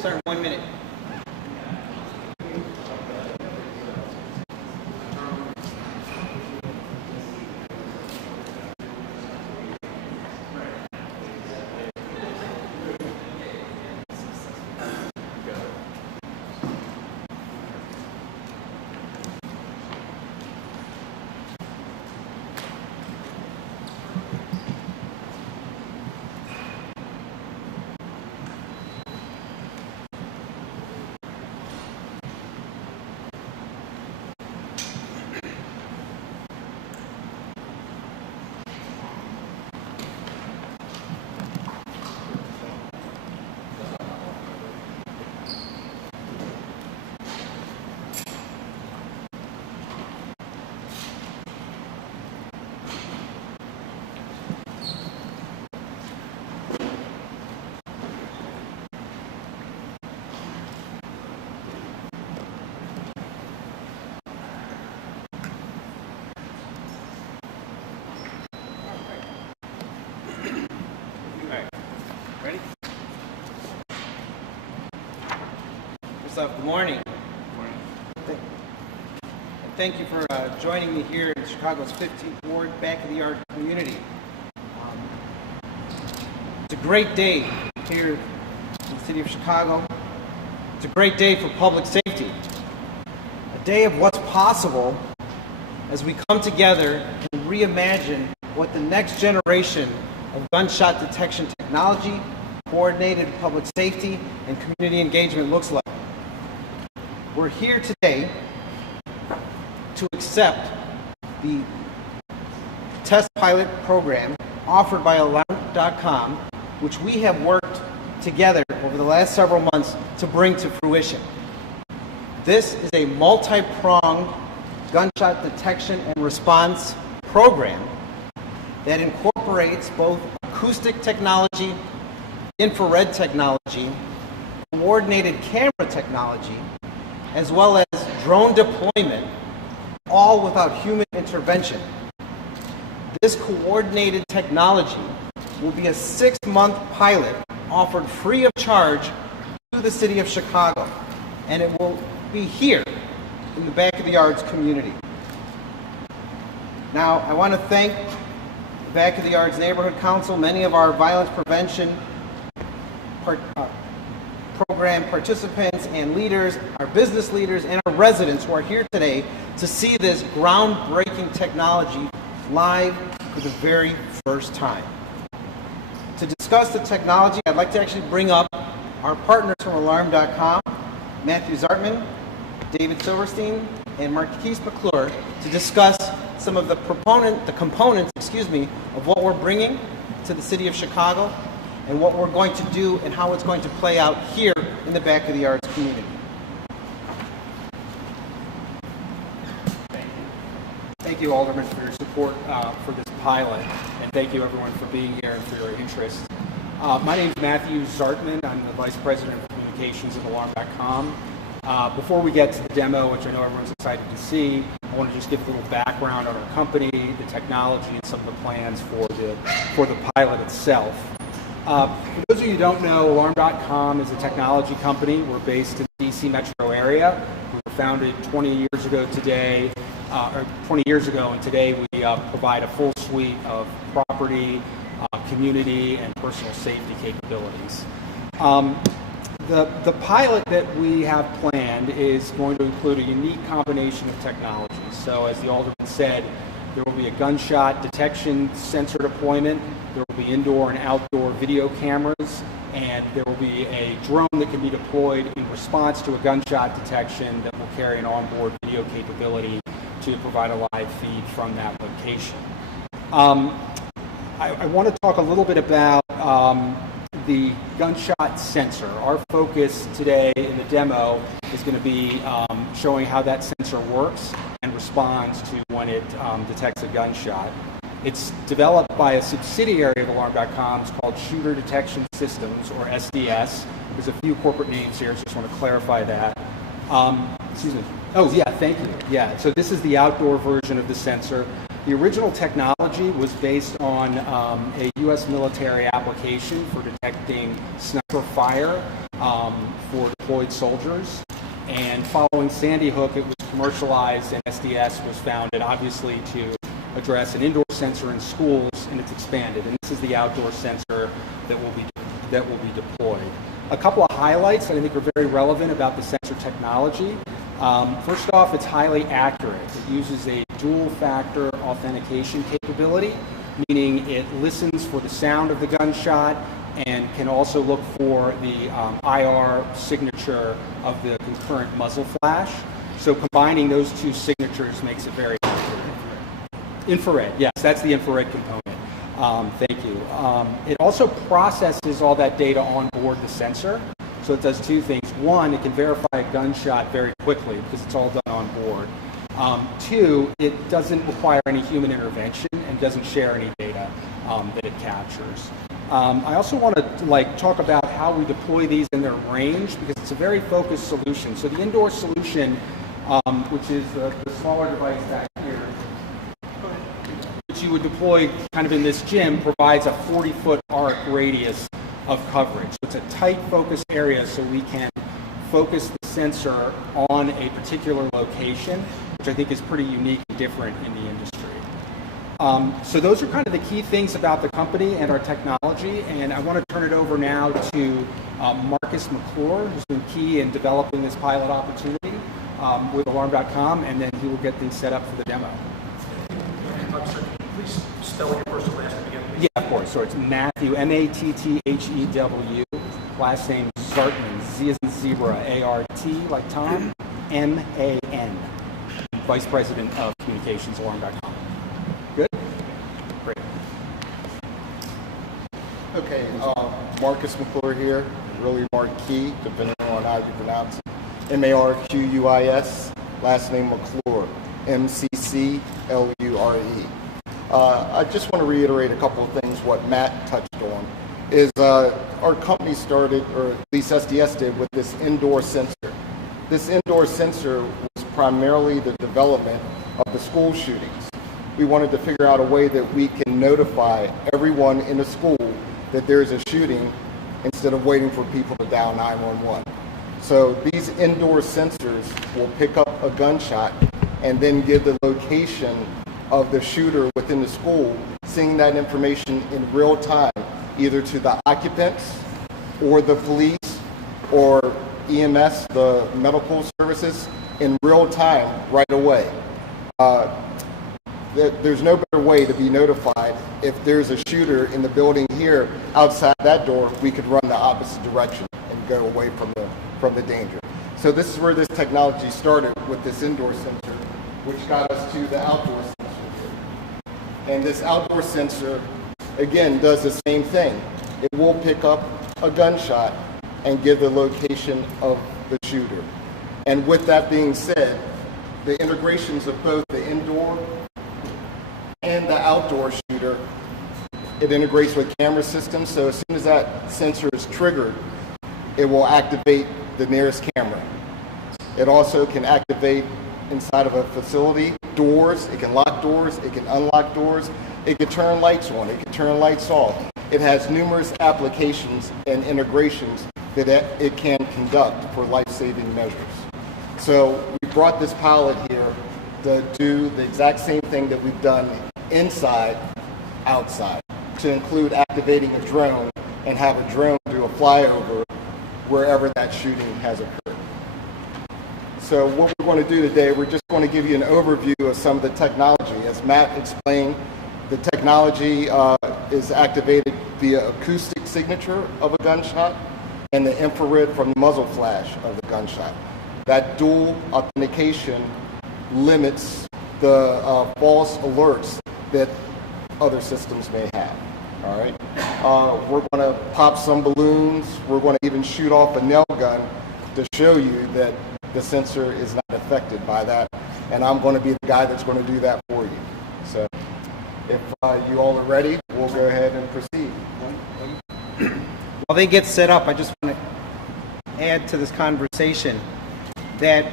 Start in 1 minute. Ready? First off, good morning. Good morning. Thank you for joining me here in Chicago's 15th Ward Back of the Yard community. It's a great day here in the city of Chicago. It's a great day for public safety. A day of what's possible as we come together and reimagine what the next generation of gunshot detection technology, coordinated public safety, and community engagement looks like. We're here today to accept the test pilot program offered by Alarm.com, which we have worked together over the last several months to bring to fruition. This is a multi-pronged gunshot detection and response program that incorporates both acoustic technology, infrared technology, coordinated camera technology, as well as drone deployment, all without human intervention. This coordinated technology will be a 6-month pilot offered free of charge to the city of Chicago, and it will be here in the Back of the Yards community. Now, I want to thank the Back of the Yards Neighborhood Council, many of our violence prevention program participants and leaders, our business leaders, and our residents who are here today to see this groundbreaking technology live for the very first time. To discuss the technology, I'd like to actually bring up our partners from Alarm.com, Matthew Zartman, David Silverstein, and Marquise McClure, to discuss some of the components of what we're bringing to the city of Chicago and what we're going to do and how it's going to play out here in the Back of the Yards community. Thank you, Alderman, for your support for this pilot, and thank you, everyone, for being here and for your interest. My name is Matthew Zartman. I'm the Vice President of Communications at Alarm.com. Before we get to the demo, which I know everyone's excited to see, I want to just give a little background on our company, the technology, and some of the plans for the pilot itself. For those of you who don't know, Alarm.com is a technology company. We're based in the DC metro area. We were founded 20 years ago, and today we provide a full suite of property, community, and personal safety capabilities. The pilot that we have planned is going to include a unique combination of technologies. So as the Alderman said, there will be a gunshot detection sensor deployment, there will be indoor and outdoor video cameras, and there will be a drone that can be deployed in response to a gunshot detection that will carry an onboard video capability to provide a live feed from that location. I want to talk a little bit about the gunshot sensor. Our focus today in the demo is going to be showing how that sensor works and responds to when it detects a gunshot. It's developed by a subsidiary of Alarm.com. It's called Shooter Detection Systems, or SDS. There's a few corporate names here, so I just want to clarify that. Excuse me. Oh, yeah, thank you. Yeah, so this is the outdoor version of the sensor. The original technology was based on a U.S. military application for detecting sniper fire, for deployed soldiers. And following Sandy Hook, it was commercialized, and SDS was founded, obviously, to address an indoor sensor in schools, and it's expanded. And this is the outdoor sensor that will be deployed. A couple of highlights that I think are very relevant about the sensor technology. First off, it's highly accurate. It uses a dual-factor authentication capability, meaning it listens for the sound of the gunshot and can also look for the IR signature of the concurrent muzzle flash. So combining those two signatures makes it very accurate. Infrared, yes, that's the infrared component. Thank you. It also processes all that data on board the sensor. So it does two things. One, it can verify a gunshot very quickly because it's all done on board. Two, it doesn't require any human intervention and doesn't share any data that it captures. I also want to talk about how we deploy these in their range, because it's a very focused solution. So the indoor solution, which is the smaller device back here, which you would deploy kind of in this gym, provides a 40-foot arc radius of coverage. So it's a tight focus area, so we can focus the sensor on a particular location, which I think is pretty unique and different in the industry. So those are kind of the key things about the company and our technology, and I want to turn it over now to Marcus McClure, who's been key in developing this pilot opportunity with Alarm.com, and then he will get things set up for the demo. Please spell your first and last name again, please. Yeah, of course. So it's Matthew, M-A-T-T-H-E-W, last name Zartman, Z as in zebra, A-R-T, like Tom, M-A-N, Vice President of Communications, Alarm.com. Good? Great. Okay, Marcus McClure here, really Marquis, depending on how you pronounce it. M-A-R-Q-U-I-S, last name McClure, M-C-C-L-U-R-E. I just want to reiterate a couple of things what Matt touched on. Is our company started, or at least SDS did, with this indoor sensor. This indoor sensor was primarily the development of the school shootings. We wanted to figure out a way that we can notify everyone in the school that there's a shooting instead of waiting for people to dial 911. So these indoor sensors will pick up a gunshot and then give the location of the shooter within the school, seeing that information in real time, either to the occupants or the police or EMS, the medical services, in real time right away. There's no better way to be notified. If there's a shooter in the building here, outside that door, we could run the opposite direction and go away from the danger. So this is where this technology started, with this indoor sensor, which got us to the outdoor sensor here. And this outdoor sensor, again, does the same thing. It will pick up a gunshot and give the location of the shooter. And with that being said, the integrations of both the indoor and the outdoor shooter, it integrates with camera systems, so as soon as that sensor is triggered, it will activate the nearest camera. It also can activate inside of a facility doors, it can lock doors, it can unlock doors, it can turn lights on, it can turn lights off. It has numerous applications and integrations that it can conduct for life-saving measures. So we brought this pilot here to do the exact same thing that we've done inside, outside, to include activating a drone and have a drone do a flyover wherever that shooting has occurred. So what we're going to do today, we're just going to give you an overview of some of the technology. As Matt explained, the technology is activated via acoustic signature of a gunshot and the infrared from the muzzle flash of the gunshot. That dual authentication limits the false alerts that other systems may have. All right. We're going to pop some balloons. We're going to even shoot off a nail gun to show you that the sensor is not affected by that. And I'm going to be the guy that's going to do that for you. So if you all are ready, we'll go ahead and proceed. While they get set up, I just want to add to this conversation that,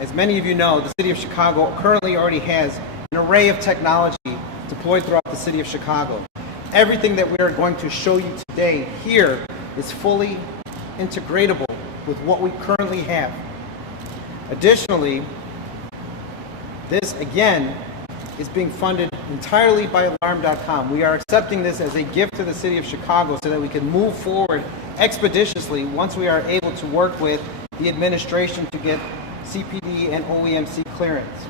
as many of you know, the City of Chicago currently already has an array of technology deployed throughout the City of Chicago. Everything that we are going to show you today here is fully integratable with what we currently have. Additionally, this again is being funded entirely by Alarm.com. We are accepting this as a gift to the city of Chicago so that we can move forward expeditiously once we are able to work with the administration to get CPD and OEMC clearance.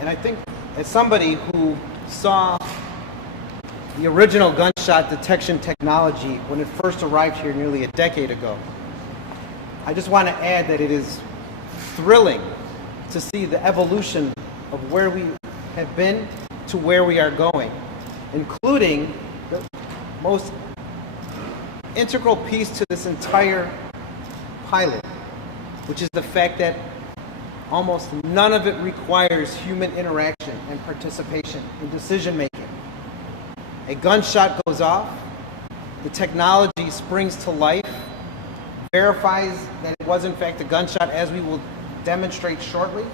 And I think as somebody who saw the original gunshot detection technology when it first arrived here nearly a decade ago, I just want to add that it is thrilling to see the evolution of where we have been to where we are going, including the most integral piece to this entire pilot, which is the fact that almost none of it requires human interaction and participation in decision making. A gunshot goes off, the technology springs to life, verifies that it was in fact a gunshot, as we will demonstrate shortly,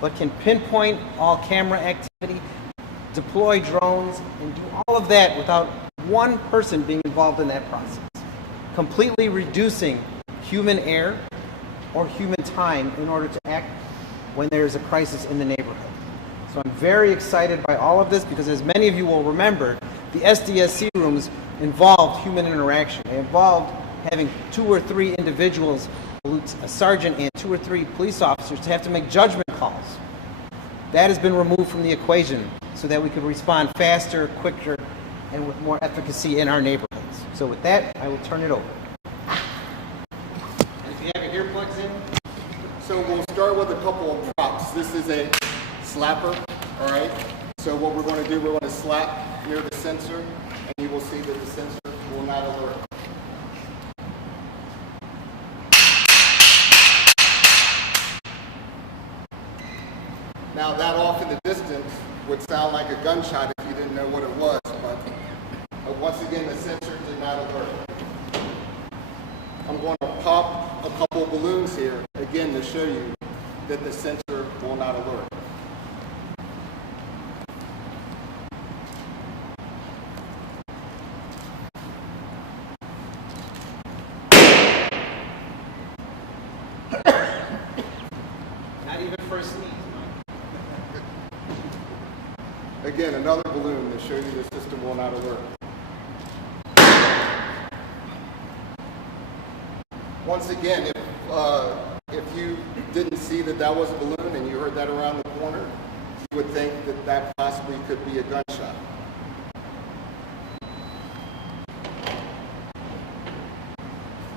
but can pinpoint all camera activity, deploy drones, and do all of that without one person being involved in that process, completely reducing human error or human time in order to act when there is a crisis in the neighborhood. So I'm very excited by all of this because, as many of you will remember, the SDSC rooms involved human interaction. They involved having 2 or 3 individuals, a sergeant and 2 or 3 police officers, to have to make judgment calls. That has been removed from the equation so that we could respond faster, quicker, and with more efficacy in our neighborhoods. So with that, I will turn it over. And if you have your earplugs in. So we'll start with a couple of props. This is a slapper, all right? So what we're going to do, we're going to slap near the sensor, and you will see that the sensor will not alert. Now that off in the distance would sound like a gunshot if you didn't know what it was, but once again, the sensor did not alert. I'm going to pop a couple of balloons here, again, to show you that the sensor will not alert. Not even for a sneeze. Again, another balloon to show you the system will not alert. Once again, if you didn't see that that was a balloon and you heard that around the corner, you would think that that possibly could be a gunshot.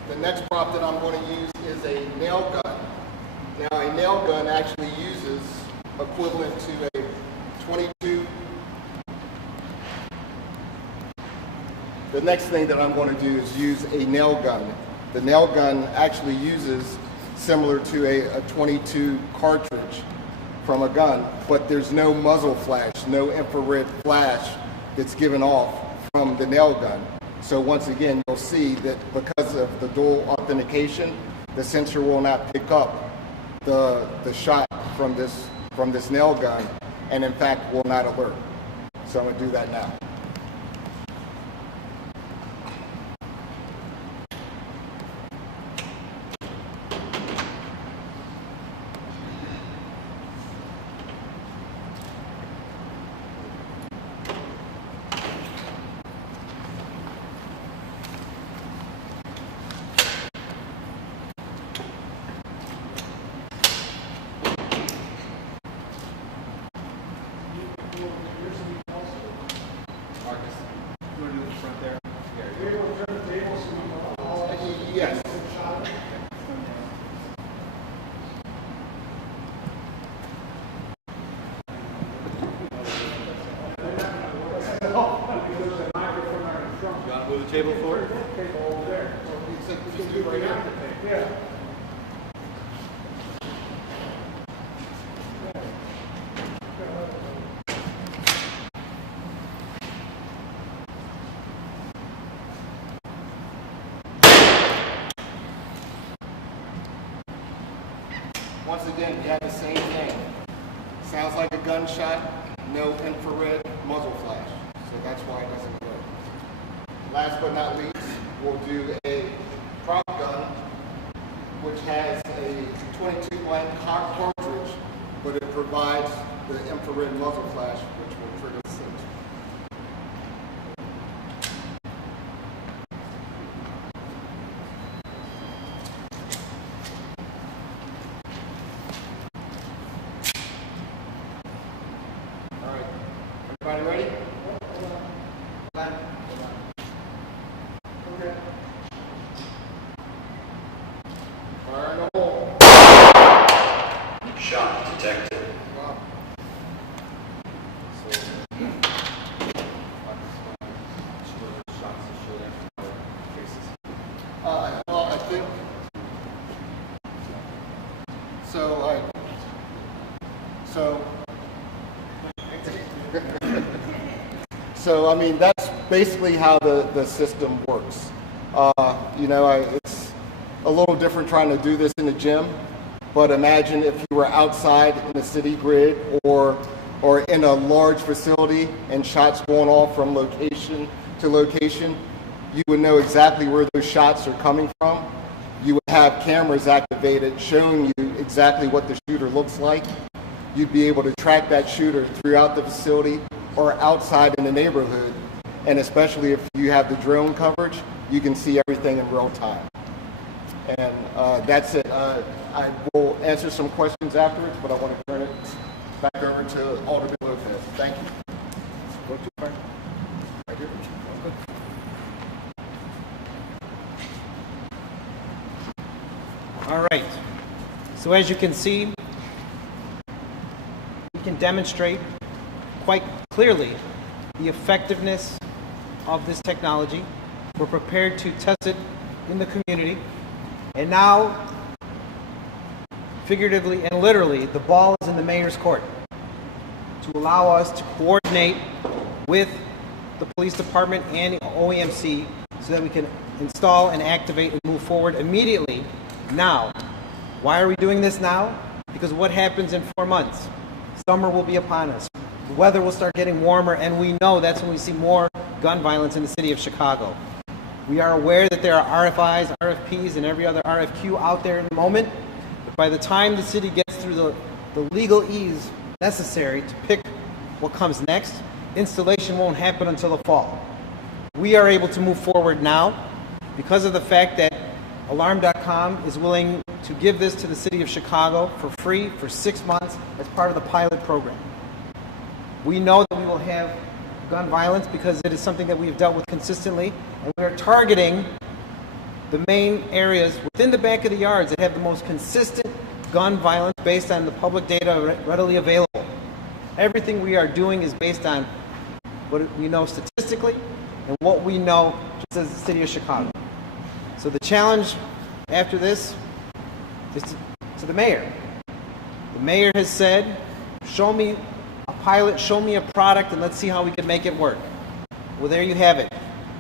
The next prop that I'm going to use is a nail gun. Now, a nail gun actually uses equivalent to a 22. The next thing that I'm going to do is use a nail gun. The nail gun actually uses similar to a 22 cartridge from a gun, but there's no muzzle flash, no infrared flash that's given off from the nail gun. So once again, you'll see that because of the dual authentication, the sensor will not pick up the shot from this nail gun, and in fact will not alert. So I'm going to do that now. Yes. You want to move the table forward? Once again, you have the same thing. Sounds like a gunshot, no infrared muzzle flash. So that's why it doesn't work. Last but not least, we'll do a which has a 22 blank cartridge, but it provides the infrared muzzle flash, which will trigger the switch. All right, everybody ready? Okay. Fire in the hole. Shot detected. Well, I think so. So I mean, that's basically how the system works. It's a little different trying to do this in the gym, but imagine if you were outside in the city grid or in a large facility and shots going off from location to location, you would know exactly where those shots are coming from. You would have cameras activated showing you exactly what the shooter looks like. You'd be able to track that shooter throughout the facility or outside in the neighborhood. And especially if you have the drone coverage, you can see everything in real time. And that's it. I will answer some questions afterwards, but I want to turn it back over to Alderman Lopez. Thank you. Go too far. Right here. All right. So as you can see, we can demonstrate quite clearly the effectiveness of this technology. We're prepared to test it in the community. And now, figuratively and literally, the ball is in the mayor's court to allow us to coordinate with the police department and the OEMC so that we can install and activate and move forward immediately now. Why are we doing this now? Because what happens in 4 months? Summer will be upon us. The weather will start getting warmer, and we know that's when we see more gun violence in the city of Chicago. We are aware that there are RFIs, RFPs, and every other RFQ out there in the moment. But by the time the city gets through the legalese necessary to pick what comes next, installation won't happen until the fall. We are able to move forward now because of the fact that Alarm.com is willing to give this to the city of Chicago for free for 6 months as part of the pilot program. We know that we will have gun violence because it is something that we have dealt with consistently, and we are targeting the main areas within the back of the yards that have the most consistent gun violence based on the public data readily available. Everything we are doing is based on what we know statistically and what we know just as the city of Chicago. So the challenge after this is to the mayor. The mayor has said, show me a pilot, show me a product, and let's see how we can make it work. Well, there you have it.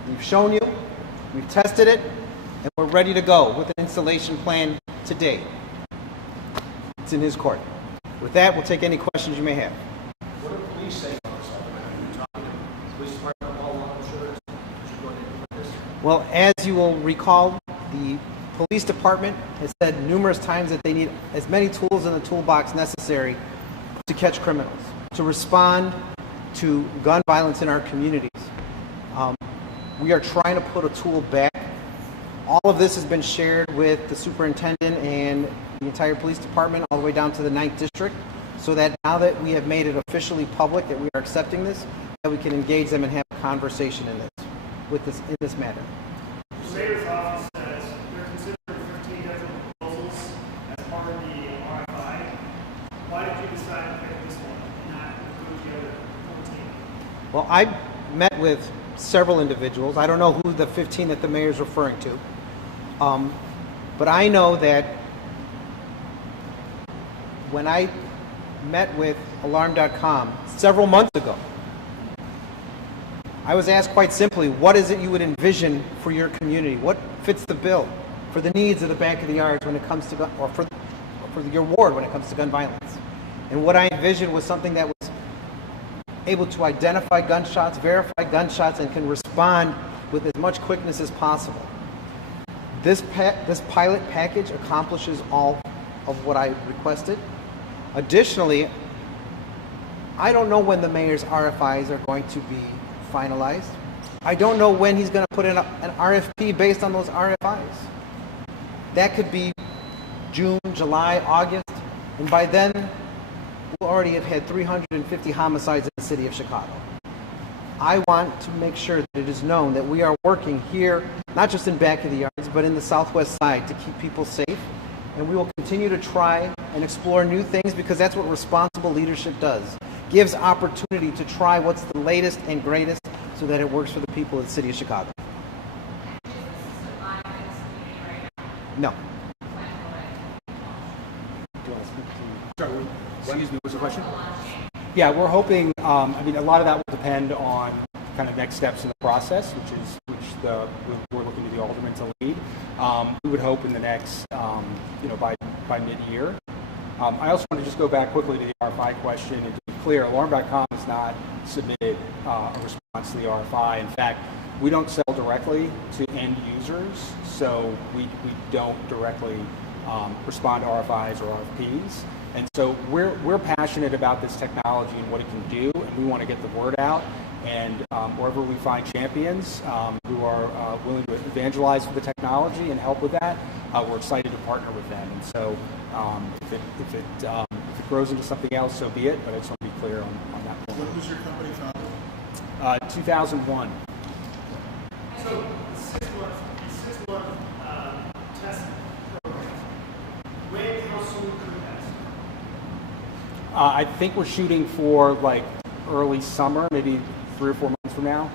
We've shown you, we've tested it, and we're ready to go with an installation plan today. It's in his court. With that, we'll take any questions you may have. What do police say about this? Are you talking to the police department all along? I'm sure you're going to implement this. Well, as you will recall, the police department has said numerous times that they need as many tools in the toolbox necessary to catch criminals, to respond to gun violence in our communities. We are trying to put a tool back. All of this has been shared with the superintendent and the entire police department all the way down to the 9th district, so that now that we have made it officially public that we are accepting this, that we can engage them and have a conversation in this matter. The mayor's office says they're considering 15 different proposals as part of the RFI. Why did you decide to pick this one and not include the other 14? Well, I met with several individuals. I don't know who the 15 that the mayor is referring to. But I know that when I met with Alarm.com several months ago, I was asked quite simply, what is it you would envision for your community? What fits the bill for the needs of the back of the yards when it comes to gun, or for your ward when it comes to gun violence? And what I envisioned was something that was able to identify gunshots, verify gunshots, and can respond with as much quickness as possible. This pilot package accomplishes all of what I requested. Additionally, I don't know when the mayor's RFIs are going to be finalized. I don't know when he's going to put in an RFP based on those RFIs. That could be June, July, August, and by then, we'll already have had 350 homicides in the city of Chicago. I want to make sure that it is known that we are working here, not just in back of the yards, but in the southwest side to keep people safe. And we will continue to try and explore new things because that's what responsible leadership does. Gives opportunity to try what's the latest and greatest so that it works for the people of the city of Chicago. No. Sorry, excuse me, what's the question? Yeah, we're hoping, I mean, a lot of that will depend on kind of next steps in the process, we're looking to the alderman to lead. We would hope in the next, by mid-year. I also want to just go back quickly to the RFI question and to be clear, Alarm.com has not submitted a response to the RFI. In fact, we don't sell directly to end users, so we don't directly respond to RFIs or RFPs. And so we're passionate about this technology and what it can do, and we want to get the word out. And wherever we find champions who are willing to evangelize for the technology and help with that, we're excited to partner with them. And so if it grows into something else, so be it. But I just want to be clear on that point. When was your company founded? 2001. So the six-month test program, how soon could that start? I think we're shooting for like early summer, maybe 3 or 4 months from now.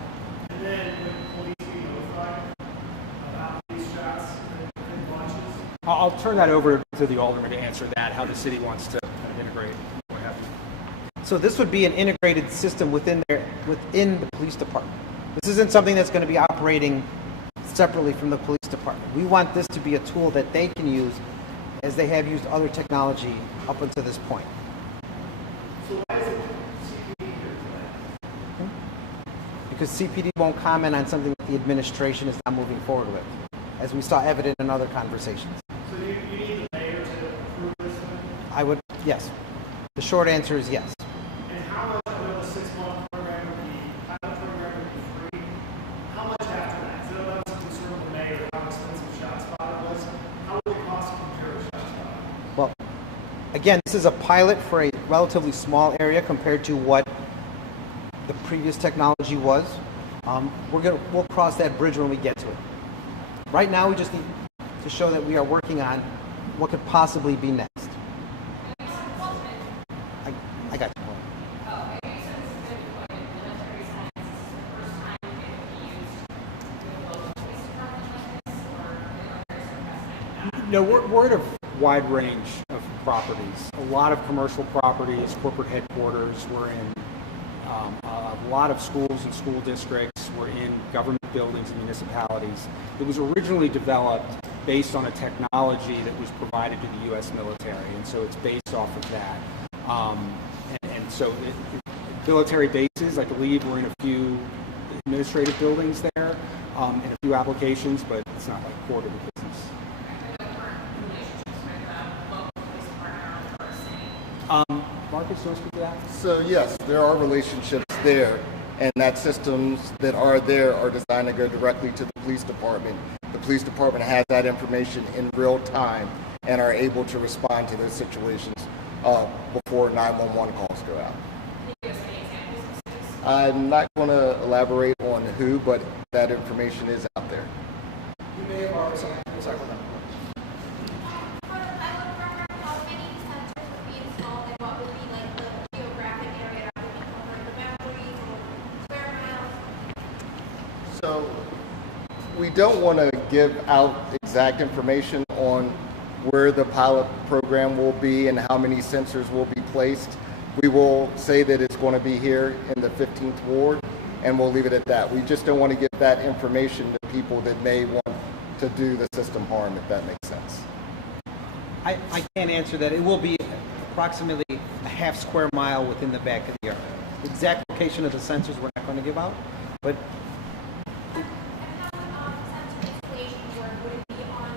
And then would police be notified about these shots and launches? I'll turn that over to the alderman to answer that, how the city wants to kind of integrate what have you. So this would be an integrated system within the police department. This isn't something that's going to be operating separately from the police department. We want this to be a tool that they can use as they have used other technology up until this point. So why is it CPD here today? Because CPD won't comment on something that the administration is not moving forward with, as we saw evident in other conversations. So you need the mayor to approve this then? Yes. The short answer is yes. And how much of the 6-month program would be, pilot program would be free? How much after that? Because that was a concern of the mayor, how expensive ShotSpotter was. How would it cost compared to ShotSpotter? Well, again, this is a pilot for a relatively small area compared to what the previous technology was. We'll cross that bridge when we get to it. Right now, we just need to show that we are working on what could possibly be next. I got you. No, we're at a wide range of properties. A lot of commercial properties, corporate headquarters. We're in a lot of schools and school districts. We're in government buildings and municipalities. It was originally developed based on a technology that was provided to the U.S. military, and so it's based off of that. And so military bases, I believe we're in a few administrative buildings there, and a few applications, but it's not like core to the business. Marcus, do you want to speak to that? So yes, there are relationships there, and that systems that are there are designed to go directly to the police department. The police department has that information in real time and are able to respond to those situations before 911 calls go out. I'm not going to elaborate on who, but that information is out there. You may have already, sorry, So we don't want to give out exact information on where the pilot program will be and how many sensors will be placed. We will say that it's going to be here in the 15th Ward, and we'll leave it at that. We just don't want to give that information to people that may want to do the system harm, if that makes sense. I can't answer that. It will be approximately a half square mile within the back of the yard. The exact location of the sensors we're not going to give out, but And how would sensor installation work? Would it be on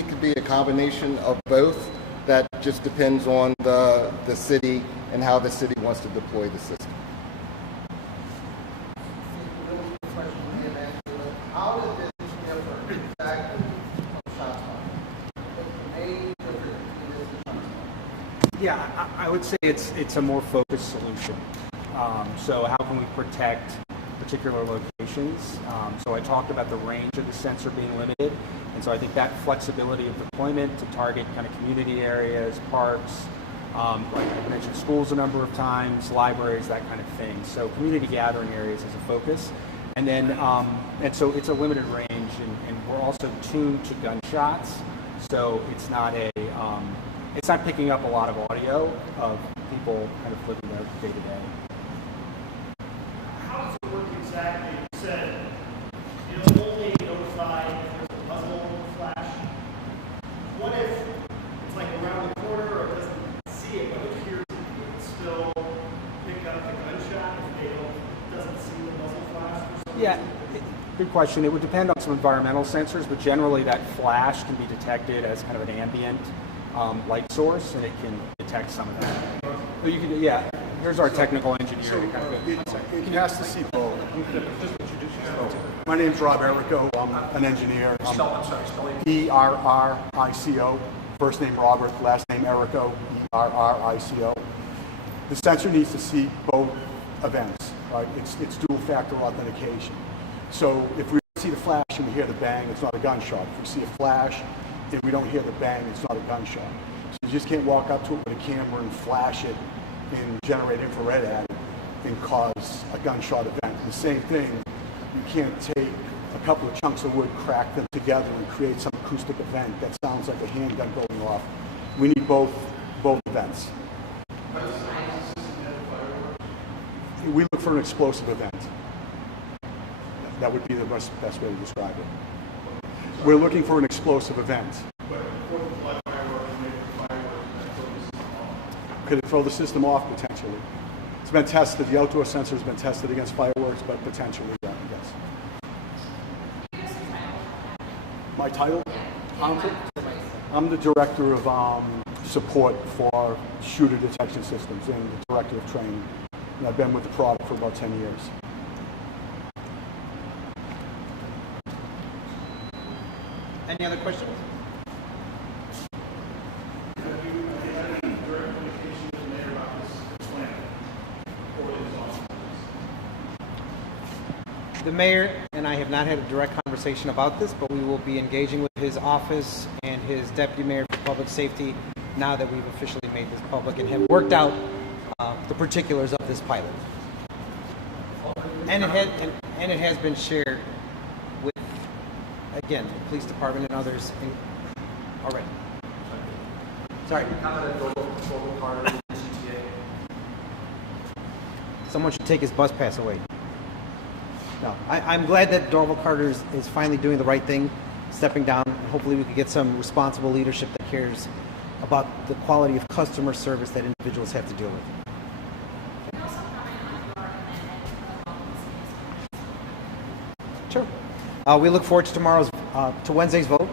it could be a combination of both. That just depends on the city and how the city wants to deploy the system. How does this differ exactly from ShotSpotter? What's the main difference between this and ShotSpotter? Yeah, I would say it's a more focused solution. So how can we protect particular locations? So I talked about the range of the sensor being limited, and so I think that flexibility of deployment to target kind of community areas, parks, like I mentioned schools a number of times, libraries, that kind of thing. So community gathering areas is a focus. And then, and so it's a limited range, and we're also tuned to gunshots. So it's not picking up a lot of audio of people kind of living their day to day. How does it work exactly? You said it'll only notify if there's a muzzle flash. What if it's like around the corner or it doesn't see it, but it hears it? Would it still pick up the gunshot if it doesn't see the muzzle flash for some Yeah, reason? good question. It would depend on some environmental sensors, but generally that flash can be detected as kind of an ambient light source, and it can detect some of that. But you can, yeah. Here's our technical engineer. to kind of It has to see both. My name's Rob Errico. I'm an engineer. I'm E-R-R-I-C-O. First name Robert, last name Errico, E-R-R-I-C-O. The sensor needs to see both events, right? It's dual factor authentication. So if we see the flash and we hear the bang, it's not a gunshot. If we see a flash and we don't hear the bang, it's not a gunshot. So you just can't walk up to it with a camera and flash it and generate infrared at it and cause a gunshot event. The same thing, you can't take a couple of chunks of wood, crack them together and create some acoustic event that sounds like a handgun going off. We need both events. We look for an explosive event. That would be the best way to describe it. We're looking for an explosive event. Could it throw the system off? Potentially. It's been tested. The outdoor sensor has been tested against fireworks, but potentially, yeah, yes. My title? I'm the director of support for shooter detection systems and the director of training. And I've been with the product for about 10 years. Any other questions? The mayor and I have not had a direct conversation about this, but we will be engaging with his office and his deputy mayor for public safety now that we've officially made this public and have worked out the particulars of this pilot. And it has been shared with, again, the police department and others already. Sorry. Someone should take his bus pass away. No, I'm glad that Dorval Carter is finally doing the right thing, stepping down. Hopefully we can get some responsible leadership that cares about the quality of customer service that individuals have to deal with. Sure. We look forward to Wednesday's vote,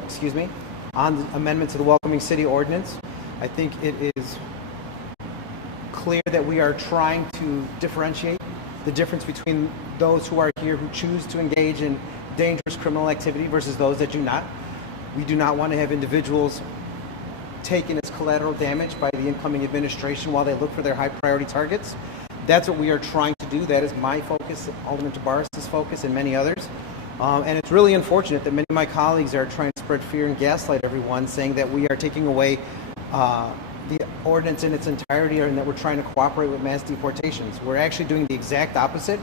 on the amendment to the Welcoming City Ordinance. I think it is clear that we are trying to differentiate the difference between those who are here who choose to engage in dangerous criminal activity versus those that do not. We do not want to have individuals taken as collateral damage by the incoming administration while they look for their high priority targets. That's what we are trying to do. That is my focus, Alderman Tabarros's focus, and many others. And it's really unfortunate that many of my colleagues are trying to spread fear and gaslight everyone, saying that we are taking away the ordinance in its entirety and that we're trying to cooperate with mass deportations. We're actually doing the exact opposite,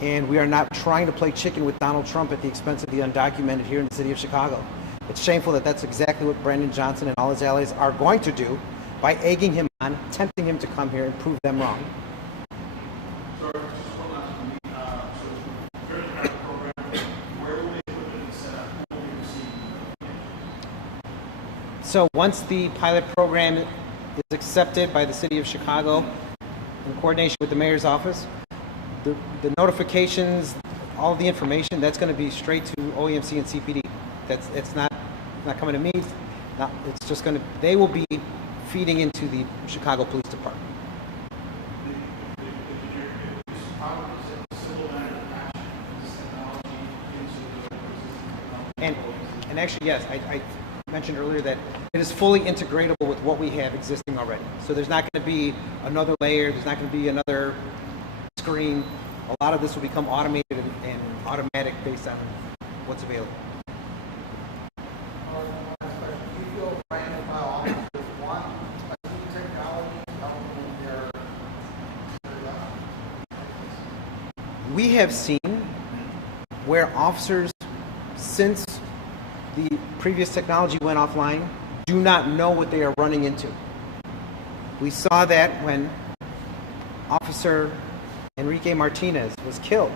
and we are not trying to play chicken with Donald Trump at the expense of the undocumented here in the city of Chicago. It's shameful that that's exactly what Brandon Johnson and all his allies are going to do by egging him on, tempting him to come here and prove them wrong. Sir, just one last from me. So during the pilot program, where will the equipment be set up? Who will be receiving? So once the pilot program is accepted by the city of Chicago in coordination with the mayor's office, the notifications, all of the information, that's going to be straight to OEMC and CPD. It's not coming to me. Now, it's just going to, they will be feeding into the Chicago Police Department. And actually, yes, I mentioned earlier that it is fully integratable with what we have existing already. So there's not going to be another layer, there's not going to be another screen. A lot of this will become automated and automatic based on what's available. Do you feel rank and file officers want a new technology to help them in their job? We have seen where officers, since the previous technology went offline, do not know what they are running into. We saw that when Officer Enrique Martinez was killed.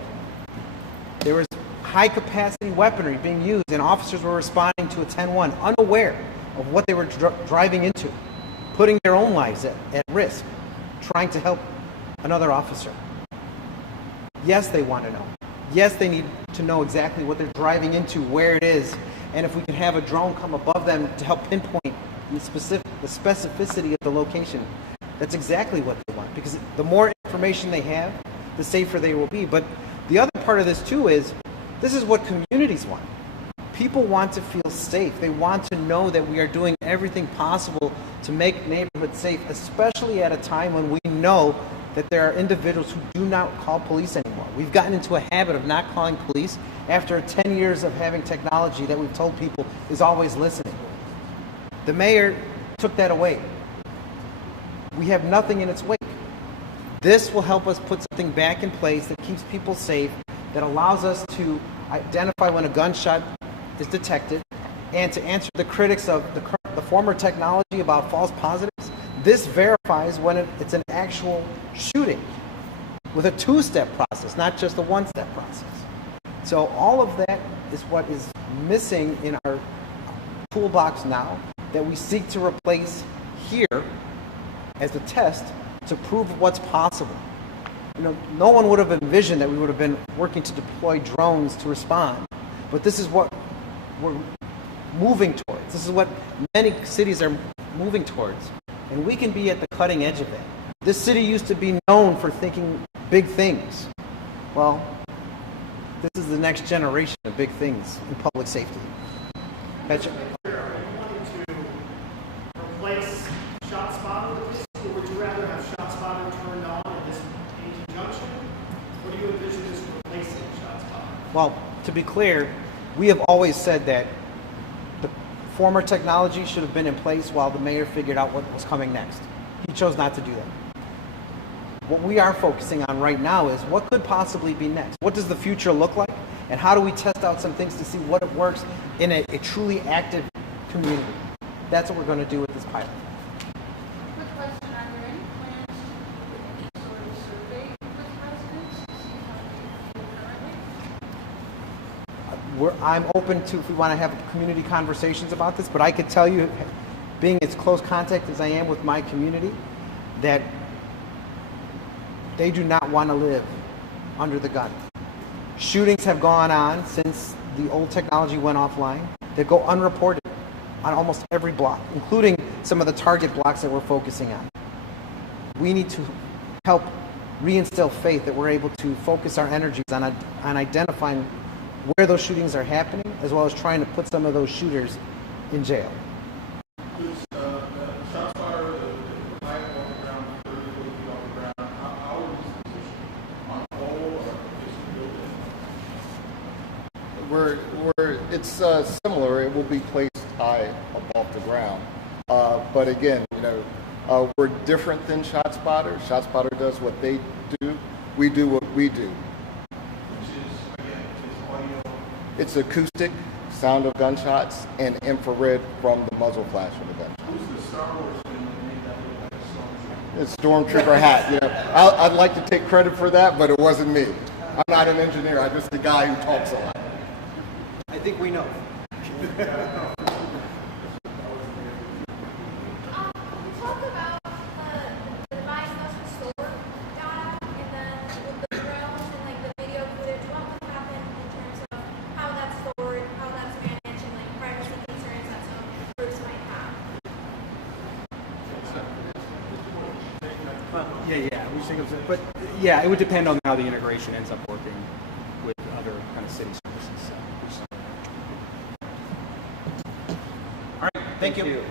There was high-capacity weaponry being used, and officers were responding to a 10-1, unaware of what they were driving into, putting their own lives at risk, trying to help another officer. Yes, they want to know. Yes, they need to know exactly what they're driving into, where it is, and if we can have a drone come above them to help pinpoint the specificity of the location, that's exactly what they want. Because the more information they have, the safer they will be. But the other part of this too is, this is what communities want. People want to feel safe. They want to know that we are doing everything possible to make neighborhoods safe, especially at a time when we know that there are individuals who do not call police anymore. We've gotten into a habit of not calling police after 10 years of having technology that we've told people is always listening. The mayor took that away. We have nothing in its wake. This will help us put something back in place that keeps people safe, that allows us to identify when a gunshot is detected, and to answer the critics of the former technology about false positives. This verifies when it's an actual shooting with a two-step process, not just a one-step process. So all of that is what is missing in our toolbox now that we seek to replace here as a test to prove what's possible. You know, no one would have envisioned that we would have been working to deploy drones to respond, but this is what we're moving towards. This is what many cities are moving towards. And we can be at the cutting edge of it. This city used to be known for thinking big things. Well, this is the next generation of big things in public safety. Betcha. Are you wanting to replace ShotSpotter with this, or would you rather have ShotSpotter turned on in this in conjunction? Or do you envision this replacing ShotSpotter? Well, to be clear, we have always said that the former technology should have been in place while the mayor figured out what was coming next. He chose not to do that. What we are focusing on right now is what could possibly be next. What does the future look like? And how do we test out some things to see what it works in a truly active community? That's what we're going to do with this pilot. Quick question, are there any plans to do any sort of survey with residents to see how they feel currently? I'm open to if we want to have community conversations about this, but I could tell you, being as close contact as I am with my community, that they do not want to live under the gun. Shootings have gone on since the old technology went offline that go unreported on almost every block, including some of the target blocks that we're focusing on. We need to help reinstill faith that we're able to focus our energies on identifying where those shootings are happening, as well as trying to put some of those shooters in jail. ShotSpotter, the pilot off the ground, 30 feet off the ground, how is this positioned? On a pole or is it built in? It's similar. It will be placed high above the ground. But again, we're different than ShotSpotter. ShotSpotter does what they do. We do what we do. Which is, again, is audio. It's acoustic, sound of gunshots, and infrared from the muzzle flash of the gun. Who's the Star Wars film that made that look like a stormtrooper? It's Stormtrooper hat. I'd like to take credit for that, but it wasn't me. I'm not an engineer. I'm just the guy who talks a lot. I think we know. You talked about the device must restore data, and then with the drones and like the video footage, what would happen in terms of how that's stored, how that's managed, and like privacy concerns that some groups might have? Yeah. We think but yeah, it would depend on how the integration ends up working with other kind of city services. So. All right, thank you.